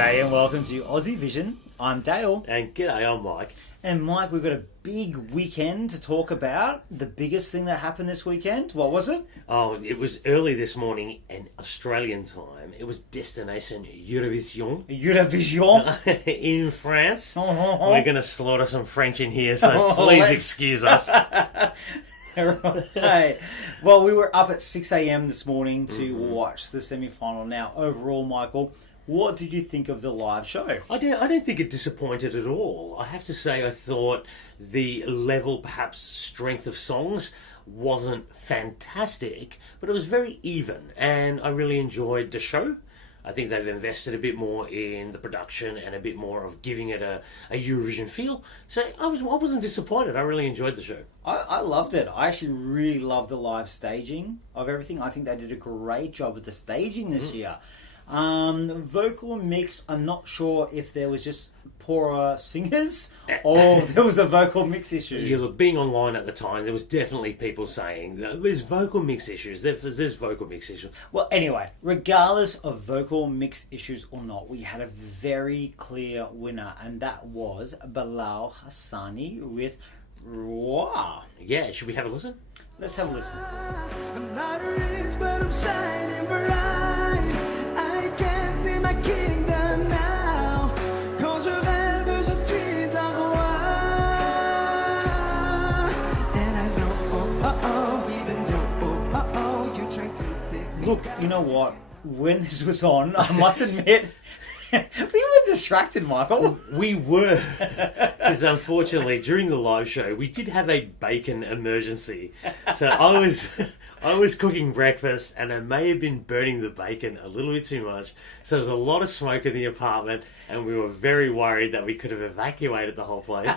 G'day and welcome to Aussie Vision. I'm Dale. And g'day, I'm Mike. And Mike, we've got a big weekend to talk about. The biggest thing that happened this weekend, what was it? Oh, it was early this morning in Australian time. It was Destination Eurovision. Eurovision? In France. We're going to slaughter some French in here, so please excuse us. Right. Well, we were up at 6 a.m. this morning to watch the semi-final. Now, overall, Michael, what did you think of the live show? I don't think it disappointed at all. I have to say, I thought the level, perhaps strength of songs wasn't fantastic, but it was very even, and I really enjoyed the show. I think they've invested a bit more in the production and a bit more of giving it a Eurovision feel. So I wasn't disappointed. I really enjoyed the show. I loved it. I actually really loved the live staging of everything. I think they did a great job with the staging this year. Vocal mix, I'm not sure if there was just poorer singers or there was a vocal mix issue. Yeah, look, being online at the time, there was definitely people saying there's vocal mix issues. There's vocal mix issues. Well, anyway, regardless of vocal mix issues or not, we had a very clear winner, and that was Bilal Hassani with Roa. Yeah, should we have a listen? Let's have a listen. I'm not rich, but I'm shining bright. I can't see my kingdom now. Quand je rêve, je suis un roi. And I know, even though, you tried to take me. Look, you know what? When this was on, I must admit, we were distracted, Michael. We were, because unfortunately during the live show we did have a bacon emergency. So I was cooking breakfast and I may have been burning the bacon a little bit too much. So there was a lot of smoke in the apartment and we were very worried that we could have evacuated the whole place.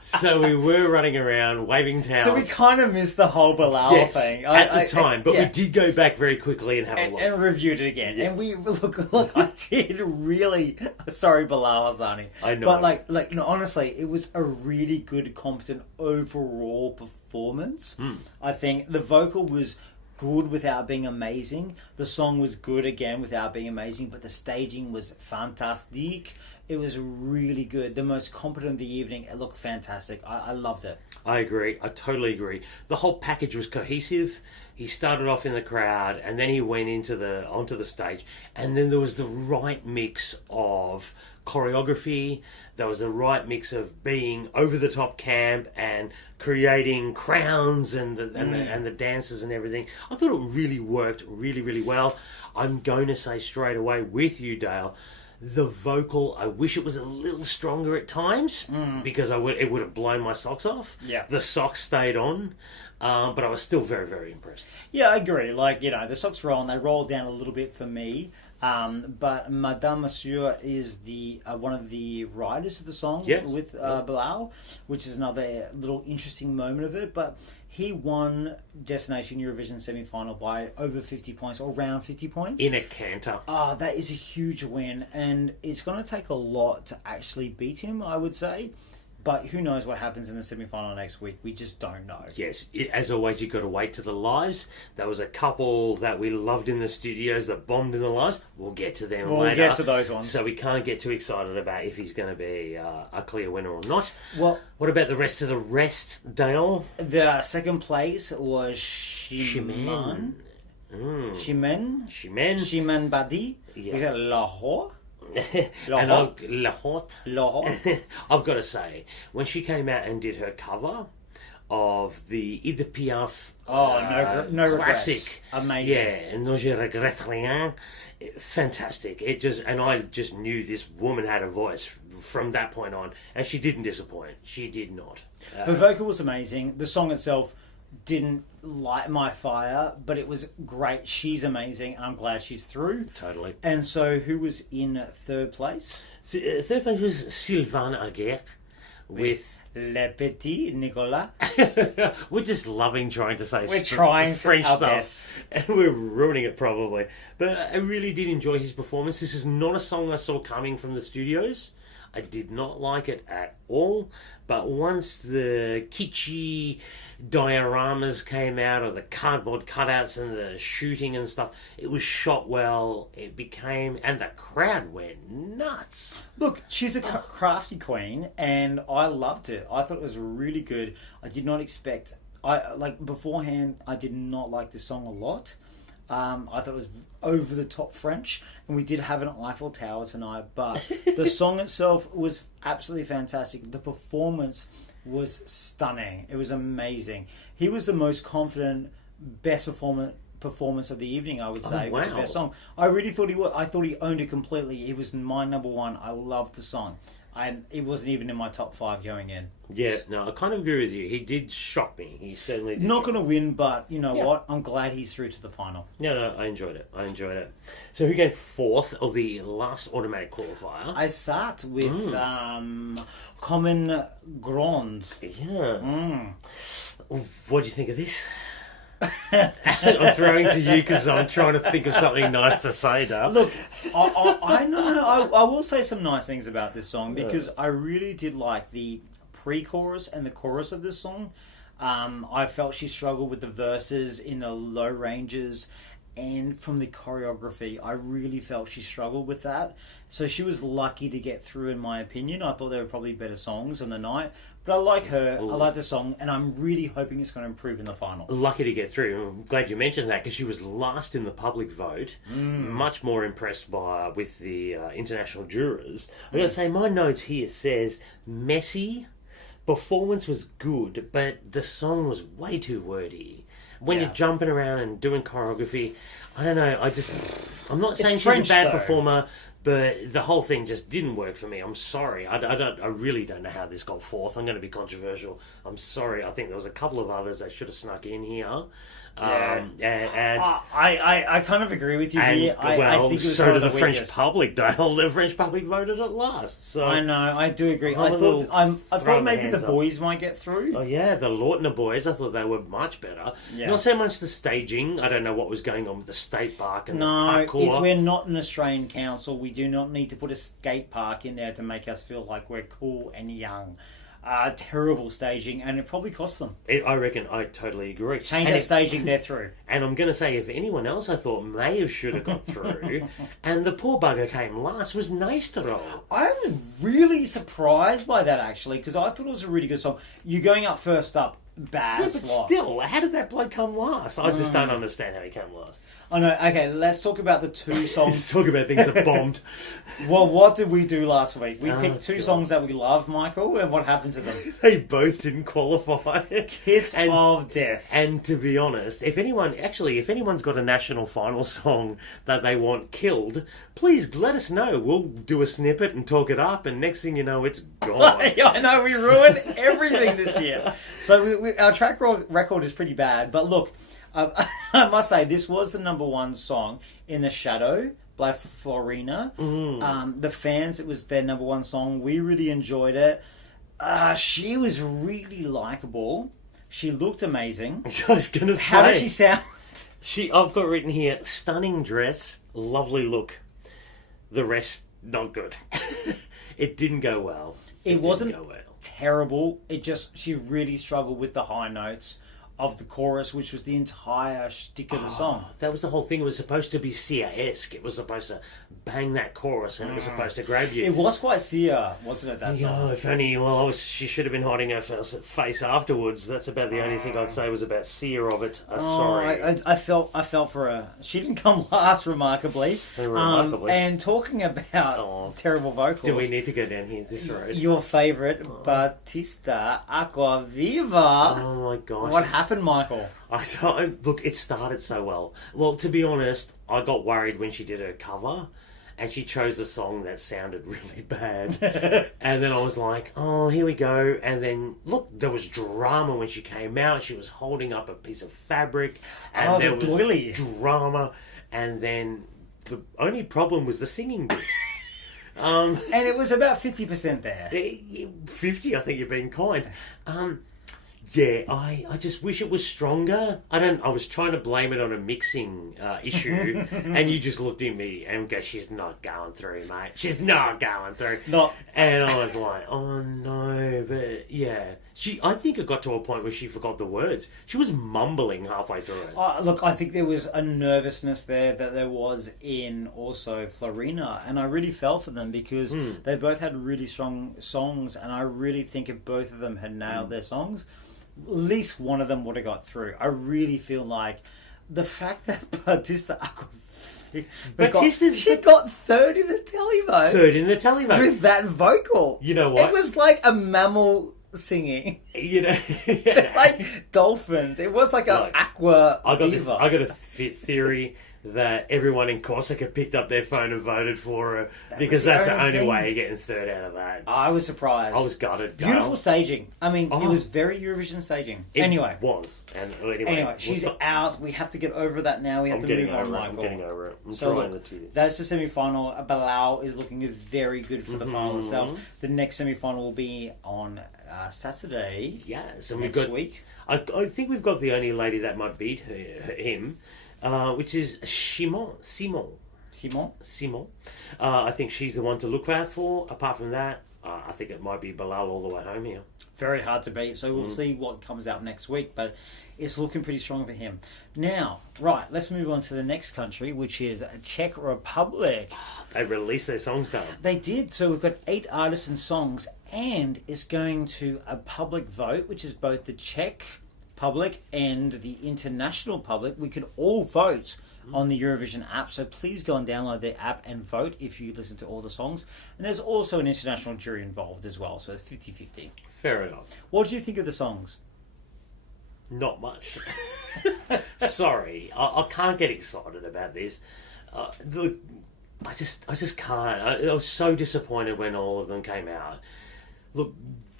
So we were running around waving towels. So we kind of missed the whole Bilal thing at the time, but we did go back very quickly and have a look. And reviewed it again. Yes. And we look, I did really, sorry Bilal Hassani. I know. But honestly, it was a really good, competent overall performance. I think the vocal was good without being amazing. The song was good again without being amazing, but the staging was fantastic. It was really good. The most competent of the evening. It looked fantastic. I loved it. I agree. I totally agree. The whole package was cohesive. He started off in the crowd and then he went onto the stage, and then there was the right mix of choreography. There was the right mix of being over the top camp and creating crowns and the dances and everything. I thought it really worked really, really well. I'm going to say straight away with you, Dale, the vocal, I wish it was a little stronger at times because it would have blown my socks off. Yeah. The socks stayed on, but I was still very, very impressed. Yeah, I agree. The socks roll and they rolled down a little bit for me. But Madame Monsieur is the one of the writers of the song with Bilal, which is another little interesting moment of it. But he won Destination Eurovision Semi Final by over 50 points, or around 50 points. In a canter. That is a huge win, and it's going to take a lot to actually beat him, I would say. But who knows what happens in the semi-final next week? We just don't know. Yes, as always, you've got to wait to the lives. There was a couple that we loved in the studios that bombed in the lives. We'll get to them later. We'll get to those ones. So we can't get too excited about if he's going to be a clear winner or not. Well, what about the rest of the rest, Dale? The second place was Shiman. Shiman Badi. Yeah. We got Lahore. Lahore. I've got to say, when she came out and did her cover of the Edith Piaf no classic, regrets. Amazing. Yeah, No je regrette rien. Fantastic. And I just knew this woman had a voice from that point on, and she didn't disappoint. She did not. Her vocal was amazing. The song itself didn't light my fire, but it was great. She's amazing, and I'm glad she's through. Totally. And so, who was in third place? Third place was Sylvain Aguirre with Le Petit Nicolas. We're just loving trying to say French stuff, best. and we're ruining it probably. But I really did enjoy his performance. This is not a song I saw coming from the studios. I did not like it at all. But once the kitschy dioramas came out, or the cardboard cutouts and the shooting and stuff, it was shot well. It became, and the crowd went nuts. Look, she's a crafty queen, and I loved it. I thought it was really good. I did not expect. Beforehand, I did not like this song a lot. I thought it was over the top French, and we did have an Eiffel Tower tonight, but the song itself was absolutely fantastic. The performance was stunning. It was amazing. He was the most confident, best performance of the evening, I would say. Wow. With the best song. I really thought he was. I thought he owned it completely. He was my number one. I loved the song. It wasn't even in my top 5 going in. Yeah, no, I kind of agree with you. He did shock me. He certainly did. Not going to win, but you know what? I'm glad he's through to the final. No, I enjoyed it. So who came fourth of the last automatic qualifier? I sat with Common Grand. Yeah. What do you think of this? I'm throwing to you because I'm trying to think of something nice to say, Dale. Look, I will say some nice things about this song because I really did like the pre-chorus and the chorus of this song. I felt she struggled with the verses in the low ranges, and from the choreography, I really felt she struggled with that. So she was lucky to get through, in my opinion. I thought there were probably better songs on the night, but I like her. Ooh. I like the song, and I'm really hoping it's going to improve in the final. Lucky to get through. I'm glad you mentioned that because she was last in the public vote. Much more impressed with the international jurors. I'm going to say my notes here says messy. Performance was good, but the song was way too wordy. When you're jumping around and doing choreography, I don't know. I'm not saying she's a bad performer, but the whole thing just didn't work for me. I'm sorry. I really don't know how this got fourth. I'm going to be controversial. I'm sorry. I think there was a couple of others that should have snuck in here. I kind of agree with you here. I think it was so did the French weakest. public, Dale. The French public voted at last. So I know, I do agree. I throwing thought my maybe the hands up. boys might get through. Oh yeah, the Lautner boys. I thought they were much better. Yeah. Not so much the staging. I don't know what was going on with the skate park and the No, parkour. we're not an Australian council. We do not need to put a skate park in there to make us feel like we're cool and young. Terrible staging, and it probably cost them. I reckon I totally agree. Change that staging, they're through. And I'm going to say, if anyone else I thought may have should have got through, and the poor bugger came last, was Neistero. I was really surprised by that, actually, because I thought it was a really good song. You going up first up, bad Yeah, but slot. still, how did that bloke come last? I just don't understand how he came last. Oh no, okay, let's talk about the 2 songs. Let's talk about things that bombed. Well, what did we do last week? We Oh, picked 2 God. songs that we love, Michael, and what happened to them? They both didn't qualify. Kiss of Death. And to be honest, if anyone's got a national final song that they want killed, please let us know. We'll do a snippet and talk it up, and next thing you know, it's gone. Yeah, I know, we ruined everything this year. So our track record is pretty bad, but look, I must say, this was the number 1 song, In the Shadow by Florina. The fans, it was their number 1 song. We really enjoyed it. She was really likeable. She looked amazing. I was going to say. How did she sound? I've got written here, stunning dress, lovely look. The rest, not good. It didn't go well. It wasn't go well. terrible. She really struggled with the high notes of the chorus, which was the entire shtick of the song. That was the whole thing. It was supposed to be Sia-esque. It was supposed to bang that chorus, and it was supposed to grab you. It was quite Sia, wasn't it, that song? Oh, if only, she should have been hiding her face afterwards. That's about the only thing I'd say was about Sia of it. Sorry. I felt for her. She didn't come last, remarkably. Remarkably. And talking about terrible vocals. Do we need to go down here this road? Your favourite, Batista Aquaviva. Oh my gosh. What happened, Michael? Look, it started so well. Well, to be honest, I got worried when she did her cover and she chose a song that sounded really bad. And then I was like, oh, here we go. And then, look, there was drama when she came out. She was holding up a piece of fabric. And there was doily. drama. And then the only problem was the singing bit. And it was about 50% there. 50, I think you're being kind. Yeah, I just wish it was stronger. I was trying to blame it on a mixing issue, and you just looked at me and go, "She's not going through, mate. She's not going through." Not. And I was like, "Oh no!" But yeah, I think it got to a point where she forgot the words. She was mumbling halfway through it. Look, I think there was a nervousness there that there was in also Florina, and I really felt for them because they both had really strong songs, and I really think if both of them had nailed their songs, at least one of them would have got through. I really feel like the fact that she got third in the televote. Third in the televote. With that vocal. You know what? It was like a mammal singing. You know, it's like dolphins. It was like an aqua diva. I got a theory that everyone in Corsica picked up their phone and voted for her because that's the only way of getting third out of that. I was surprised. I was gutted. Beautiful staging. I mean, it was very Eurovision staging. Anyway, she's out. We have to get over that now. We have to move on, Michael. I'm getting over it. I'm so trying the tears. That's the semi-final. Bilal is looking very good for the final itself. The next semi-final will be on Saturday. Yes, and next week. I think we've got the only lady that might beat him. Which is Simon. I think she's the one to look out for. Apart from that, I think it might be Bilal all the way home here. Very hard to beat, so we'll see what comes out next week, but it's looking pretty strong for him. Now, right, let's move on to the next country, which is Czech Republic. They released their songs, though. They did, so we've got 8 artists and songs, and it's going to a public vote, which is both the Czech public and the international public. We can all vote on the Eurovision app, so please go and download the app and vote if you listen to all the songs. And there's also an international jury involved as well, so it's 50-50. Fair enough. What do you think of the songs? Not much. Sorry, I can't get excited about this. I just can't. I was so disappointed when all of them came out. Look,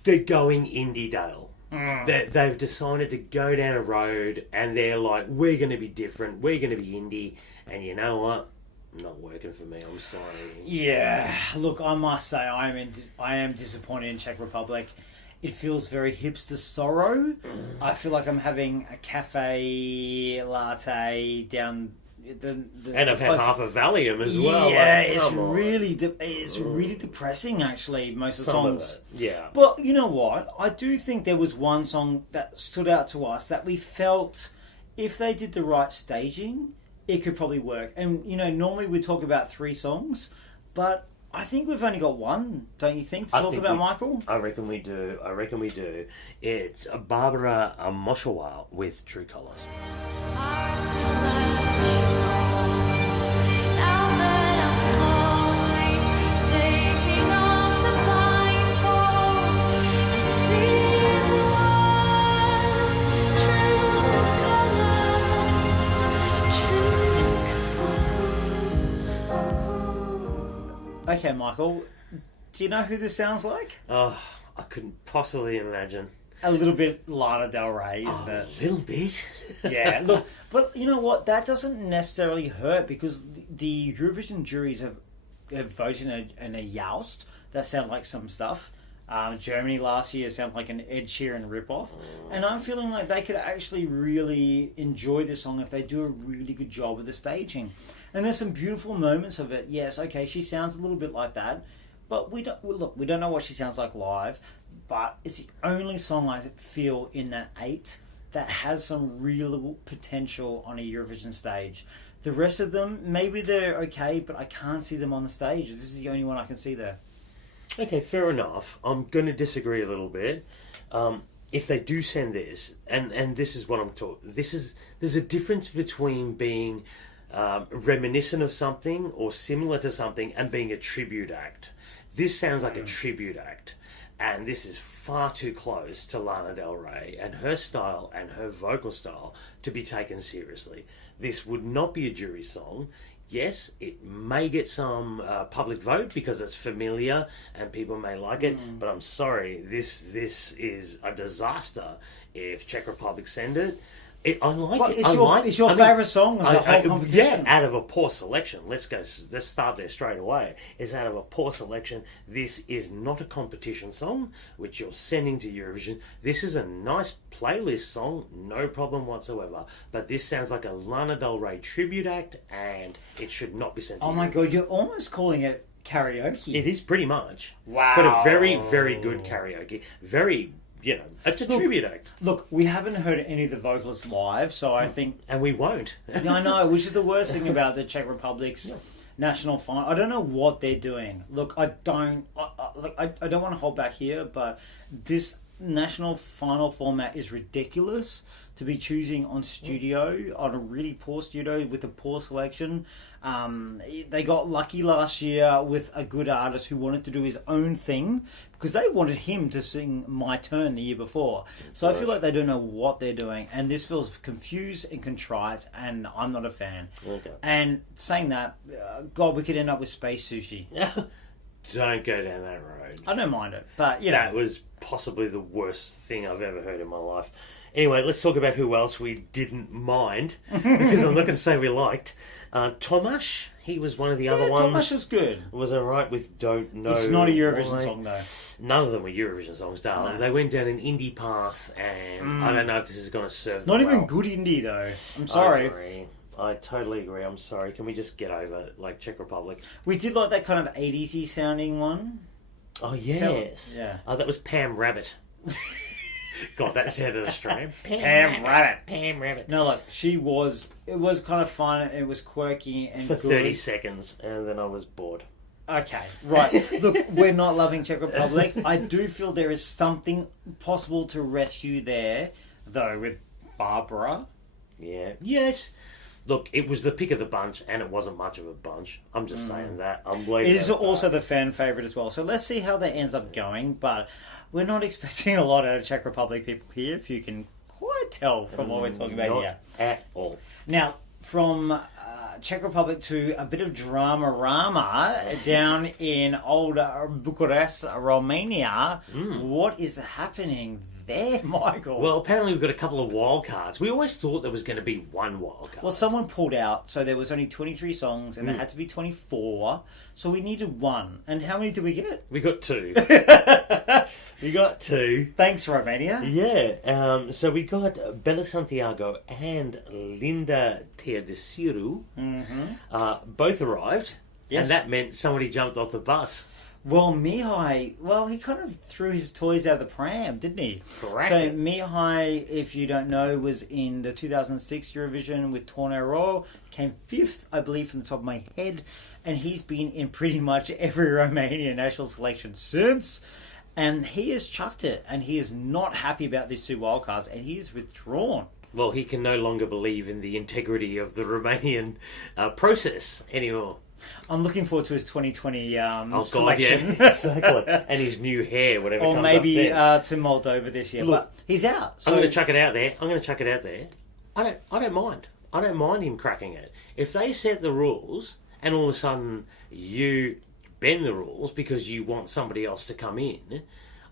they're going indie Dale. They've decided to go down a road and they're like, we're going to be different, we're going to be indie, and you know what? Not working for me, I'm sorry. Yeah, look, I must say I am disappointed in Czech Republic. It feels very hipster sorrow. I feel like I'm having a cafe latte down and I've had half a Valium as well. Yeah, it's really depressing actually, most of the songs. Yeah. But you know what? I do think there was one song that stood out to us that we felt if they did the right staging, it could probably work. And you know, normally we talk about 3 songs, but I think we've only got one, don't you think, to talk about, Michael? I reckon we do. It's Barbara Moshawa with True Colours. Okay, Michael, do you know who this sounds like? Oh, I couldn't possibly imagine. A little bit Lana Del Rey, isn't it? A little bit. Yeah, look, but you know what? That doesn't necessarily hurt because the Eurovision juries have voted in a joust that sound like some stuff. Germany last year sounded like an Ed Sheeran ripoff. And I'm feeling like they could actually really enjoy this song if they do a really good job with the staging. And there's some beautiful moments of it. Yes, okay, she sounds a little bit like that. But we don't know what she sounds like live. But it's the only song I feel in that 8 that has some real potential on a Eurovision stage. The rest of them, maybe they're okay, but I can't see them on the stage. This is the only one I can see there. Okay, fair enough. I'm going to disagree a little bit. If they do send this, and this is what I'm talking... There's a difference between being reminiscent of something or similar to something and being a tribute act. This sounds like a tribute act. And this is far too close to Lana Del Rey and her style and her vocal style to be taken seriously. This would not be a jury song. Yes, it may get some public vote because it's familiar and people may like it, but I'm sorry, this is a disaster if Czech Republic send it. I like What, it. it's your favourite song of the whole competition? Yeah, out of a poor selection. Let's start there straight away. It's out of a poor selection. This is not a competition song, which you're sending to Eurovision. This is a nice playlist song, no problem whatsoever. But this sounds like a Lana Del Rey tribute act, and it should not be sent to Oh my Eurovision. god, you're almost calling it karaoke. It is pretty much. Wow. But a very, very good karaoke. Very, it's a tribute act. Look, we haven't heard any of the vocalists live, so I think... And we won't. Yeah, I know, which is the worst thing about the Czech Republic's national final. I don't know what they're doing. Look, I don't want to hold back here, but this national final format is ridiculous to be choosing on a really poor studio with a poor selection. They got lucky last year with a good artist who wanted to do his own thing because they wanted him to sing My Turn the year before. So I feel like they don't know what they're doing, and this feels confused and contrite, and I'm not a fan. Okay. And saying that, God, we could end up with space sushi. Don't go down that road. I don't mind it, but That was possibly the worst thing I've ever heard in my life. Anyway, let's talk about who else we didn't mind, because I'm not going to say we liked. Tomasz, he was one of the other ones. Tomasz was good. Was alright with Don't Know. It's not a Eurovision Why. song, though. None of them were Eurovision songs, darling. No. They went down an indie path, and I don't know if this is going to serve them Not even well. good indie, though. I'm I sorry. agree. I totally agree. I'm sorry. Can we just get over, Czech Republic? We did like that kind of 80s-y sounding one. Oh, yes. Yeah. Oh, that was Pam Rabbit. God, that sounded Australian. Pam Rabbit. Pam Rabbit. No, look, it was kind of fun, it was quirky and For good. 30 seconds, and then I was bored. Okay, right. Look, we're not loving Czech Republic. I do feel there is something possible to rescue there, though, with Barbara. Yeah. Yes. Look, it was the pick of the bunch, and it wasn't much of a bunch. I'm just saying that. I'm leaving It is it at also that. the fan favourite as well. So let's see how that ends up going, but we're not expecting a lot out of Czech Republic people here, if you can quite tell from what we're talking about Not here. at all. Now, from Czech Republic to a bit of drama-rama down in old Bucharest, Romania. What is happening there, Michael? Well, apparently we've got a couple of wildcards. We always thought there was going to be one wildcard. Well, someone pulled out, so there was only 23 songs, and there had to be 24, so we needed one. And how many did we get? We got two. We got two. Thanks, Romania. Yeah, so we got Bella Santiago and Linda Teodosiru. Both arrived, Yes. and that meant somebody jumped off the bus. Well, Mihai, he kind of threw his toys out of the pram, didn't he? Correct. So Mihai, if you don't know, was in the 2006 Eurovision with Tornero, came 5th, I believe, from the top of my head, and he's been in pretty much every Romanian national selection since. And he has chucked it, and he is not happy about these two wildcards, and he is withdrawn. Well, he can no longer believe in the integrity of the Romanian process anymore. I'm looking forward to his 2020 Oh, God, selection. yeah. Exactly. And his new hair, whatever Or comes maybe up to Moldova this year. Look, but he's out. So I'm going to chuck it out there. I don't mind. I don't mind him cracking it. If they set the rules and all of a sudden you bend the rules because you want somebody else to come in,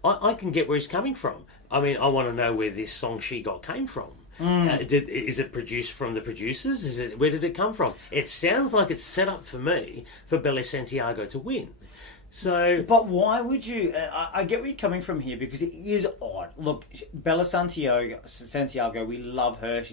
I can get where he's coming from. I mean, I want to know where this song She Got came from. Is it produced from the producers? Where did it come from? It sounds like it's set up for me for Bella Santiago to win. So, But why would you? I get where you're coming from here because it is odd. Look, Bella Santiago, we love her.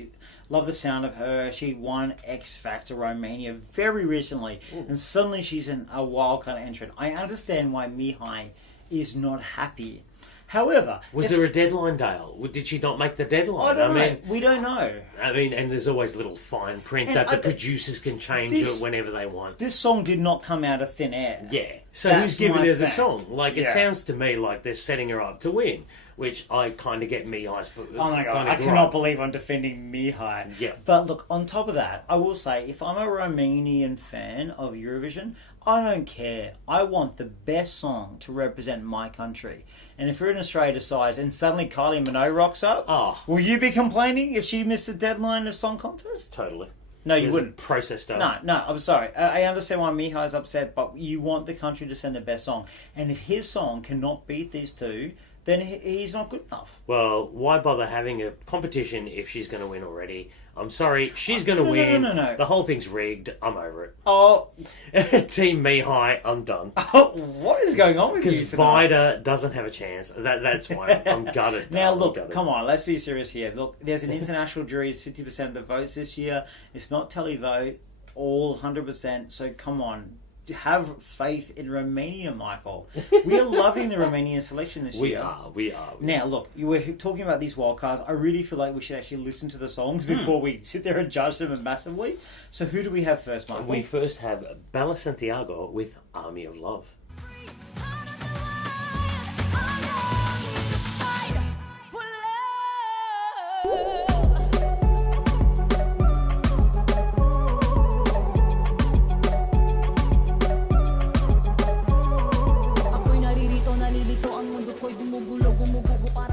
Love the sound of her. She won X Factor Romania very recently, and suddenly she's a wild card entrant. I understand why Mihai is not happy. However, was there a deadline, Dale? Did she not make the deadline? I don't know. We don't know. I mean, and there's always little fine print And that the I- producers can change this- it whenever they want. This song did not come out of thin air. Yeah. So That's who's giving my her the thing. song? Like, it Yeah. sounds to me like they're setting her up to win, which I kind of get Mihai's. Oh my god, I cannot believe I'm defending Mihai. Yeah. But look, on top of that, I will say, if I'm a Romanian fan of Eurovision, I don't care. I want the best song to represent my country. And if you're in Australia decides and suddenly Kylie Minogue rocks up, will you be complaining if she missed the deadline of Song Contest? Totally. No, you There's wouldn't. a process done. No, I'm sorry. I understand why Mihai's upset, but you want the country to send the best song. And if his song cannot beat these two, then he's not good enough. Well, why bother having a competition if she's going to win already? I'm sorry, she's going to win. No. The whole thing's rigged. I'm over it. Oh, Team Mihai, I'm done. what is going on with you Because tonight? Vida doesn't have a chance. That's why I'm gutted. Now, I'm look, gutted. come on, let's be serious here. Look, there's an international jury, it's 50% of the votes this year. It's not televote, all 100%, so come on. Have faith in Romania, Michael. We are loving the Romanian selection this year. We are. Now, look, you were talking about these wildcards. I really feel like we should actually listen to the songs before we sit there and judge them massively. So who do we have first, Michael? We first have Bella Santiago with Army of Love.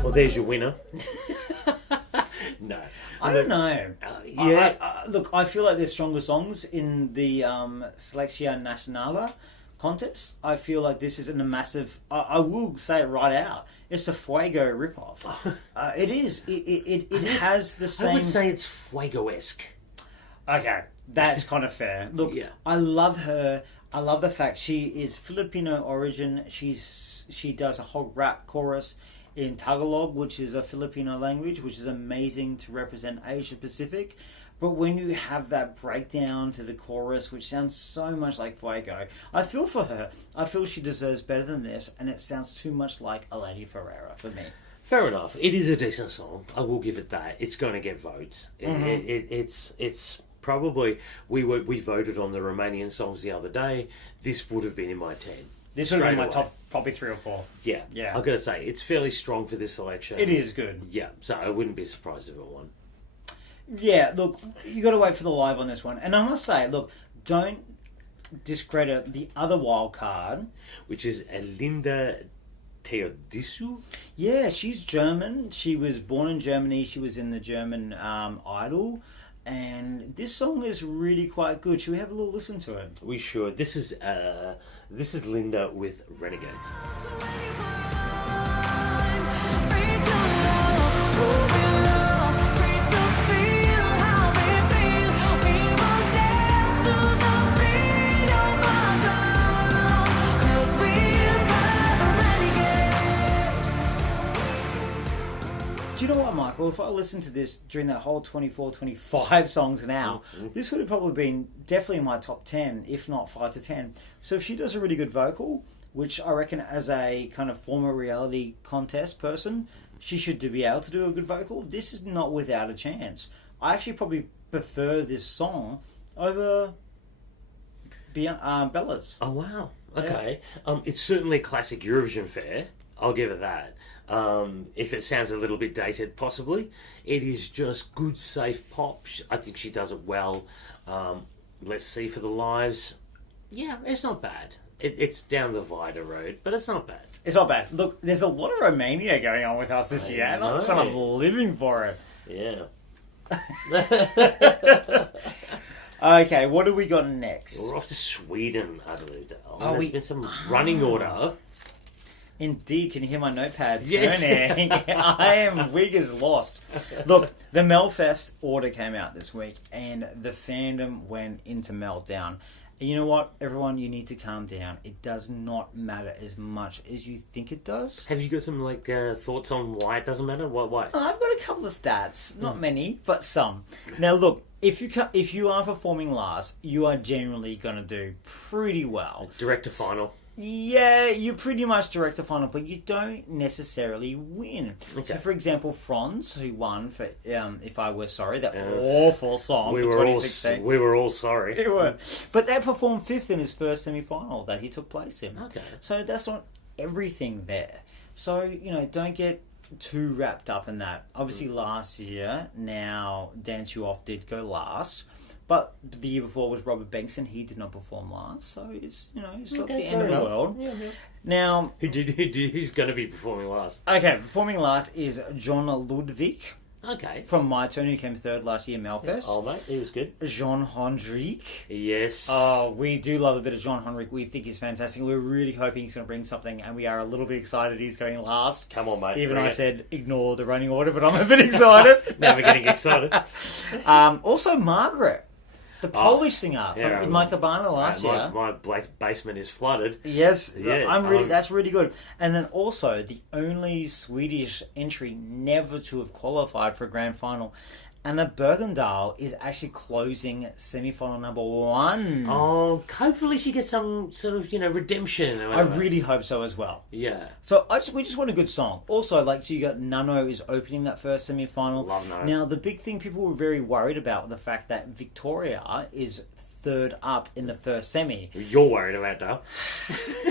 Well, there's your winner. No. I don't know. Yeah. Look, I feel like there's stronger songs in the Selección Nacional contest. I feel like this isn't a massive... I will say it right out. It's a Fuego ripoff. It is. It has the same... I would say it's Fuego-esque. Okay, that's kind of fair. Look, Yeah. I love her. I love the fact she is Filipino origin. She does a whole rap chorus in Tagalog, which is a Filipino language, which is amazing to represent Asia Pacific. But when you have that breakdown to the chorus, which sounds so much like Fuego, I feel for her. I feel she deserves better than this, and it sounds too much like Eleni Ferreira for me. Fair enough. It is a decent song. I will give it that. It's going to get votes. It's probably... We voted on the Romanian songs the other day. This would have been in my 10. This would have been my away. top, probably 3 or 4. Yeah. Yeah. I've got to say, it's fairly strong for this selection. It is good. Yeah, so I wouldn't be surprised if it won. Yeah, look, you got to wait for the live on this one. And I must say, look, don't discredit the other wild card. Which is Linda Teodisiou. Yeah, she's German. She was born in Germany. She was in the German Idol. And this song is really quite good. Should we have a little listen to it? We should. This is Linda with Renegade. Do you know what, Michael? If I listened to this during that whole 24, 25 songs now, this would have probably been definitely in my top 10, if not 5 to 10. So if she does a really good vocal, which I reckon as a kind of former reality contest person, she should be able to do a good vocal, this is not without a chance. I actually probably prefer this song over Bella's. Oh, wow. Okay. It's certainly classic Eurovision fare. I'll give it that. If it sounds a little bit dated, possibly. It is just good, safe pop. I think she does it well. Let's see for the lives. Yeah, it's not bad. It's down the Vida road, but it's not bad. It's not bad. Look, there's a lot of Romania going on with us this year, and I'm kind of living for it. Yeah. Okay, what do we got next? We're off to Sweden, I believe. we- There's been some running order. Indeed, can you hear my notepad Yes. turning? I am wig is lost. Look, the Melfest order came out this week, and the fandom went into meltdown. And you know what, everyone, you need to calm down. It does not matter as much as you think it does. Have you got some thoughts on why it doesn't matter? Why? I've got a couple of stats, not many, but some. Now, look, if you are performing last, you are generally going to do pretty well. Direct to final. Yeah, you pretty much direct the final, but you don't necessarily win. Okay. So, for example, Franz, who won for If I Were Sorry, that awful song We for were 2016. we were all sorry. They were. But they performed 5th in his first semi-final that he took place in. Okay. So that's not everything there. So, don't get too wrapped up in that. Obviously, last year, now Dance You Off did go last. But the year before was Robert Bengtsson. He did not perform last. So it's, it's not the end of the world. Yeah. Now, Who's going to be performing last? okay, performing last is John Ludwig. Okay. From My Turn, who came third last year, Melfest. Oh, mate, he was good. Jean Hendrik. Yes. Oh, we do love a bit of Jean Hendrik. We think he's fantastic. We're really hoping he's going to bring something, and we are a little bit excited he's going last. Come on, mate. Even bring I it. said ignore the running order, but I'm a bit excited. Now we're getting excited. Also, Margaret, the Polish singer yeah, from My Cabana last year. My basement is flooded. Yes, Yeah, that's really good. And then also the only Swedish entry never to have qualified for a grand final, Anna Bergendahl, is actually closing semi-final number 1. Oh, hopefully she gets some sort of, redemption. Or I whatever. really hope so as well. Yeah. So we just want a good song. Also, so you got Nano is opening that first semi-final. Love Nano. Now, the big thing people were very worried about, the fact that Victoria is third up in the first semi. You're worried about Dale.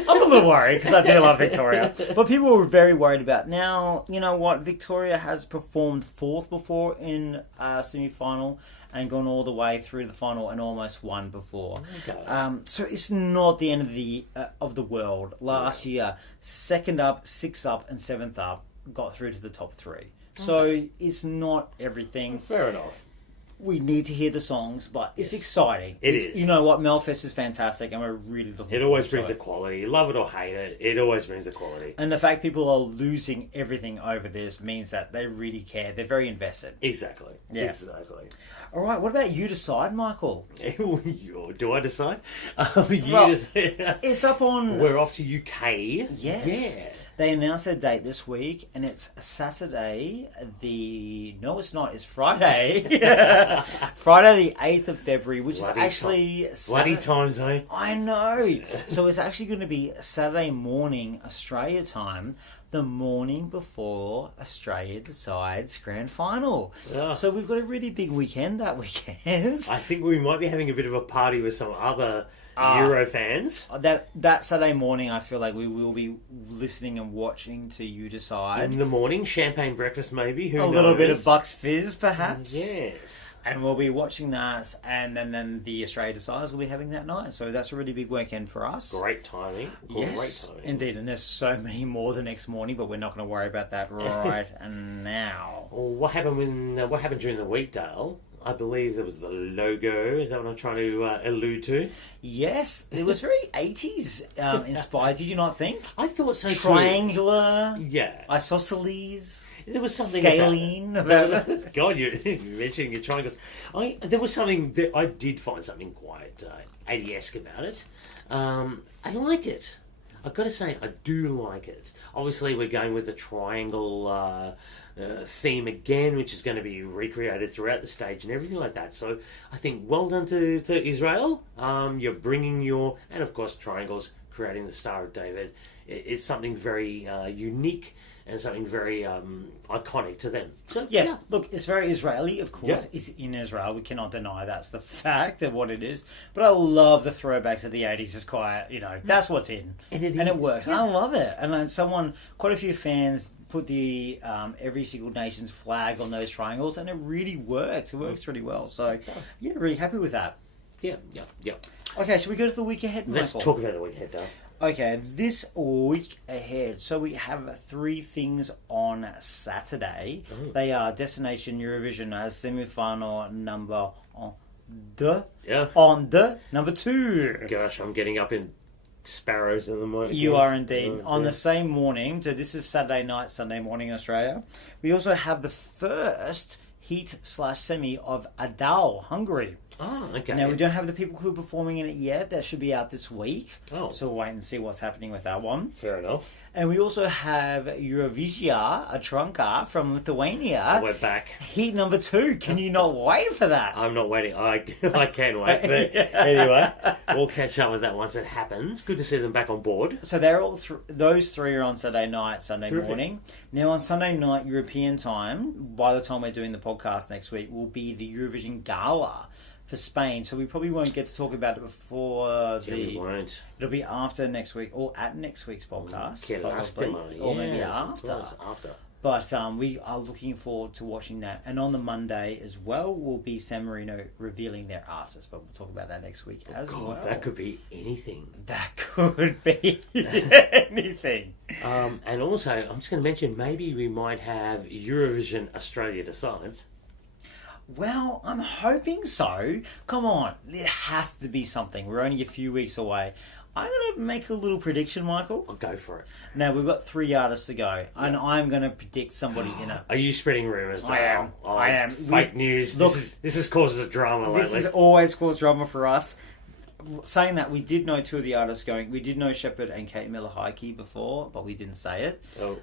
I'm a little worried because I do love Victoria. But people were very worried about. Now, you know what? Victoria has performed fourth before in semi-final and gone all the way through the final and almost won before. Okay. So it's not the end of the world. Last year, second up, sixth up, and seventh up got through to the top 3. So it's not everything. Fair enough. We need to hear the songs, but it's exciting. It is. You know what? Melfest is fantastic, and we're really looking It always forward brings to the quality. Love it or hate it, it always brings the quality. And the fact people are losing everything over this means that they really care. They're very invested. Exactly. Yeah. Exactly. All right, what about You Decide, Michael? Do I decide? It's up on... We're off to UK. Yes. Yeah. They announced their date this week, and it's Saturday, No, it's not. It's Friday. Friday the 8th of February, which Bloody is actually... Bloody time zone. I know. So it's actually going to be Saturday morning, Australia time, the morning before Australia decides grand final. Yeah. So we've got a really big weekend that weekend. I think we might be having a bit of a party with some other Euro fans. That Saturday morning, I feel like we will be listening and watching to You Decide. In the morning, champagne breakfast maybe. Who A knows? little bit of Bucks Fizz, perhaps. Yes. And we'll be watching that, and then the Australia Decides will be having that night. So that's a really big weekend for us. Great timing. Yes, Great timing. indeed. And there's so many more the next morning, but we're not going to worry about that right now. Well, what happened during the week, Dale? I believe there was the logo. Is that what I'm trying to allude to? Yes, it was very 80s inspired. Did you not think? I thought so too. Triangular. Yeah. Isosceles. There was something Scalene. about God, you're mentioning your triangles. There was something that I did find something quite 80-esque about it. I like it. I've got to say, I do like it. Obviously, we're going with the triangle theme again, which is going to be recreated throughout the stage and everything like that. So I think well done to Israel. You're bringing and of course triangles, creating the Star of David. It's something very unique and something very iconic to them. So Yes, yeah. look, it's very Israeli, of course. Yeah. It's in Israel. We cannot deny that's the fact of what it is. But I love the throwbacks of the 80s. It's quite, that's what's in. And it And it is, works. yeah. And I love it. And then quite a few fans put the every single nation's flag on those triangles, and it really works. It works really well. So, yeah, really happy with that. Yeah. Okay, should we go to the week ahead, Let's Michael? talk about the weekend, Dale. Okay, this week ahead. So we have 3 things on Saturday. They are Destination Eurovision semi-final number 2. Yeah. Number 2. Gosh, I'm getting up in sparrows in the morning. You are indeed. Oh, On dear. the same morning, so this is Saturday night, Sunday morning in Australia. We also have the first heat/semi of Adal, Hungary. Oh, okay. Now, we don't have the people who are performing in it yet. That should be out this week. Oh. So we'll wait and see what's happening with that one. Fair enough. And we also have Eurovisia, a trunker from Lithuania. We're back. Heat number 2. Can you not wait for that? I'm not waiting. I can wait. But anyway, we'll catch up with that once it happens. Good to see them back on board. So they're all those 3 are on Saturday night, Sunday Terrific. morning. Now on Sunday night European time, by the time we're doing the podcast next week, will be the Eurovision Gala for Spain. So we probably won't get to talk about it before We won't. It'll be after next week or at next week's podcast, Que probably. lástima. Or maybe Yes, of after. course, after. But we are looking forward to watching that. And on the Monday as well will be San Marino revealing their artists. But we'll talk about that next week as well. That could be anything. That could be anything. And also, I'm just going to mention, maybe we might have Eurovision Australia Decides. Well, I'm hoping so. Come on. It has to be something. We're only a few weeks away. I'm going to make a little prediction, Michael. I'll go for it. Now, we've got 3 artists to go, and I'm going to predict somebody in it. Are you spreading rumours? I am. I am. Fake news. Look, this has caused a drama lately. This has always caused drama for us. Saying that, we did know 2 of the artists going. We did know Shepard and Kate Miller-Heidke before, but we didn't say it. Oh.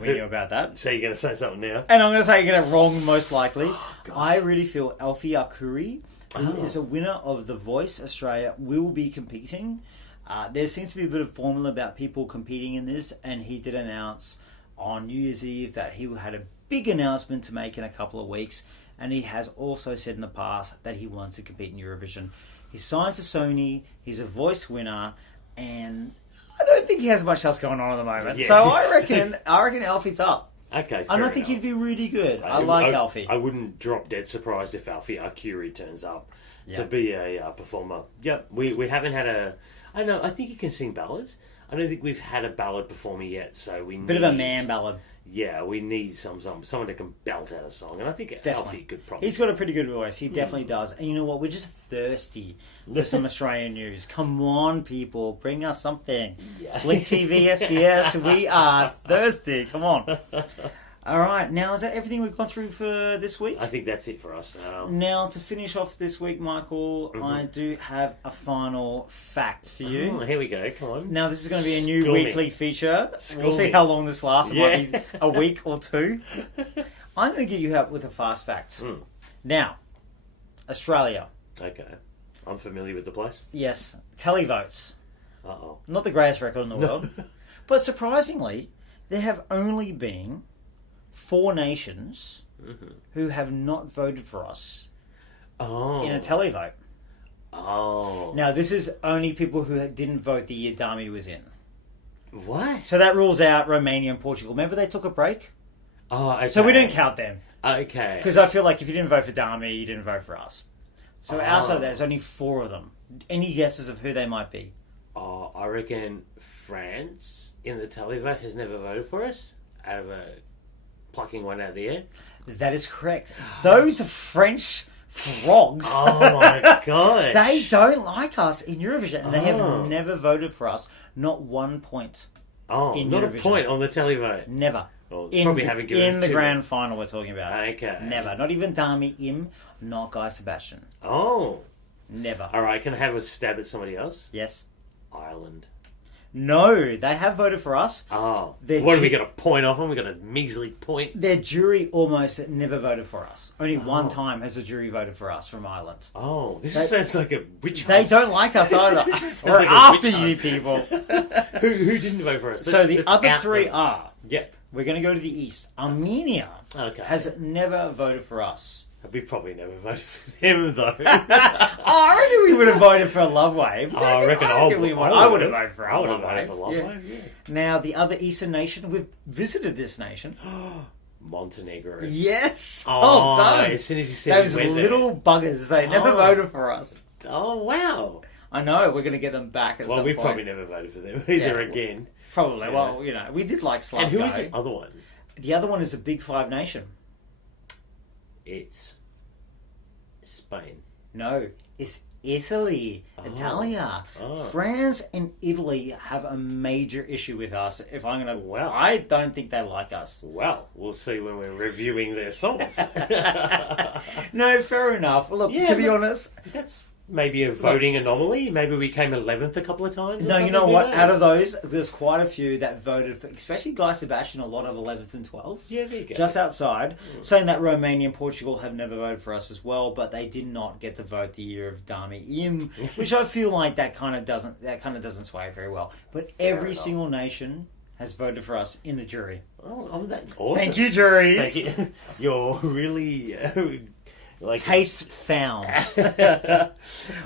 We knew about that. So you're going to say something now? And I'm going to say you're going to get it wrong, most likely. I really feel Alfie Akuri, who is a winner of The Voice Australia, will be competing. There seems to be a bit of formula about people competing in this, and he did announce on New Year's Eve that he had a big announcement to make in a couple of weeks, and he has also said in the past that he wants to compete in Eurovision. He's signed to Sony, he's a Voice winner, and I don't think he has much else going on at the moment. Yeah. So I reckon Alfie's up. Okay, And I think he'd be really good. I like Alfie. I wouldn't drop dead surprised if Alfie Akuri turns up to be a performer. Yep, we haven't had a... I know. I think he can sing ballads. I don't think we've had a ballad performer yet, so we Bit of a man ballad. Yeah, we need someone that can belt out a song, and I think Alfie could probably. He's got a pretty good voice. He definitely does. And you know what? We're just thirsty for some Australian news. Come on, people, bring us something. Blink TV, SBS. We are thirsty. Come on. All right, now is that everything we've gone through for this week? I think that's it for us now. Now, to finish off this week, Michael, I do have a final fact for you. Oh, here we go. Come on. Now, this is going to be a new School me. weekly feature. School We'll see me. how long this lasts. It might Yeah. be a week or 2. I'm going to get you out with a fast fact. Now, Australia. Okay. I'm familiar with the place. Yes, televotes. Uh-oh. Not the greatest record in the world. But surprisingly, there have only been 4 nations who have not voted for us in a televote. Oh. Now, this is only people who didn't vote the year Dami was in. What? So that rules out Romania and Portugal. Remember they took a break? Oh, okay. So we don't count them. Okay. Because I feel like if you didn't vote for Dami, you didn't vote for us. So outside of that, there's only 4 of them. Any guesses of who they might be? Oh, I reckon France in the televote has never voted for us. Out of plucking one out of the air. That is correct. Those French frogs. Oh my god. They don't like us in Eurovision, and they have never voted for us. Not 1 point. In not Eurovision. a point on the televote. Never. Well, in probably the, haven't given in the to grand them. final we're talking about. Okay. Never. Not even Dami Im, not Guy Sebastian. Oh. Never. Alright, can I have a stab at somebody else? Yes. Ireland. No, they have voted for us. Oh. Their What have we got a point off them? We got a measly point. Their jury almost never voted for us. Only one time has the jury voted for us from Ireland. Oh, this sounds like a witch They hunt. don't like us either. We're like a after witch you hunt. people. Who didn't vote for us? So the Let's other out 3 them. are... Yep. We're going to go to the east. Armenia has never voted for us. We probably never voted for them, though. I reckon we would have voted for Love Wave. I reckon I would have voted for I would have Love voted for Wave. Love Wave, yeah. Now, the other eastern nation, we've visited this nation. Montenegro. Yes! Oh, Well done! as soon as you said Those we went little buggers, they never voted for us. there. Oh, wow. I know, we're going to get them back at some Well, we point. probably never voted for them either again. Probably. Yeah. Well, you know, we did like Slavko. And who is the other one? The other one is a Big 5 nation. It's Spain. No, it's Italy, Italia. France and Italy have a major issue with us. If I'm going to... Wow. I don't think they like us. Well, we'll see when we're reviewing their songs. No, fair enough. Look, Yeah, to be but- honest... That's maybe a voting anomaly. Maybe we came 11th a couple of times. or No, you something, know who what? knows? Out of those, there's quite a few that voted for, especially Guy Sebastian, a lot of 11th and 12th. Yeah, there you go. Just outside. Saying that Romania and Portugal have never voted for us as well, but they did not get to vote the year of Dami Im, which I feel like that kind of doesn't sway very well. But every enough. single nation has voted for us in the jury. Oh, that awesome. Thank you, juries. Thank you. You're really like Taste found.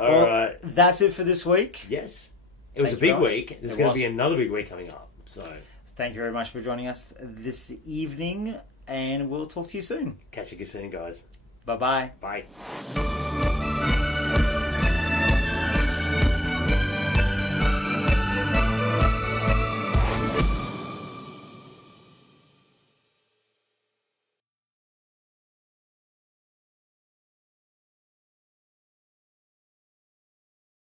All right. That's it for this week. Yes. It was Thank a you, big Josh. week. There's It going was. to be another big week coming up. So Thank you very much for joining us this evening, and we'll talk to you soon. Catch you soon, guys. Bye-bye. Bye.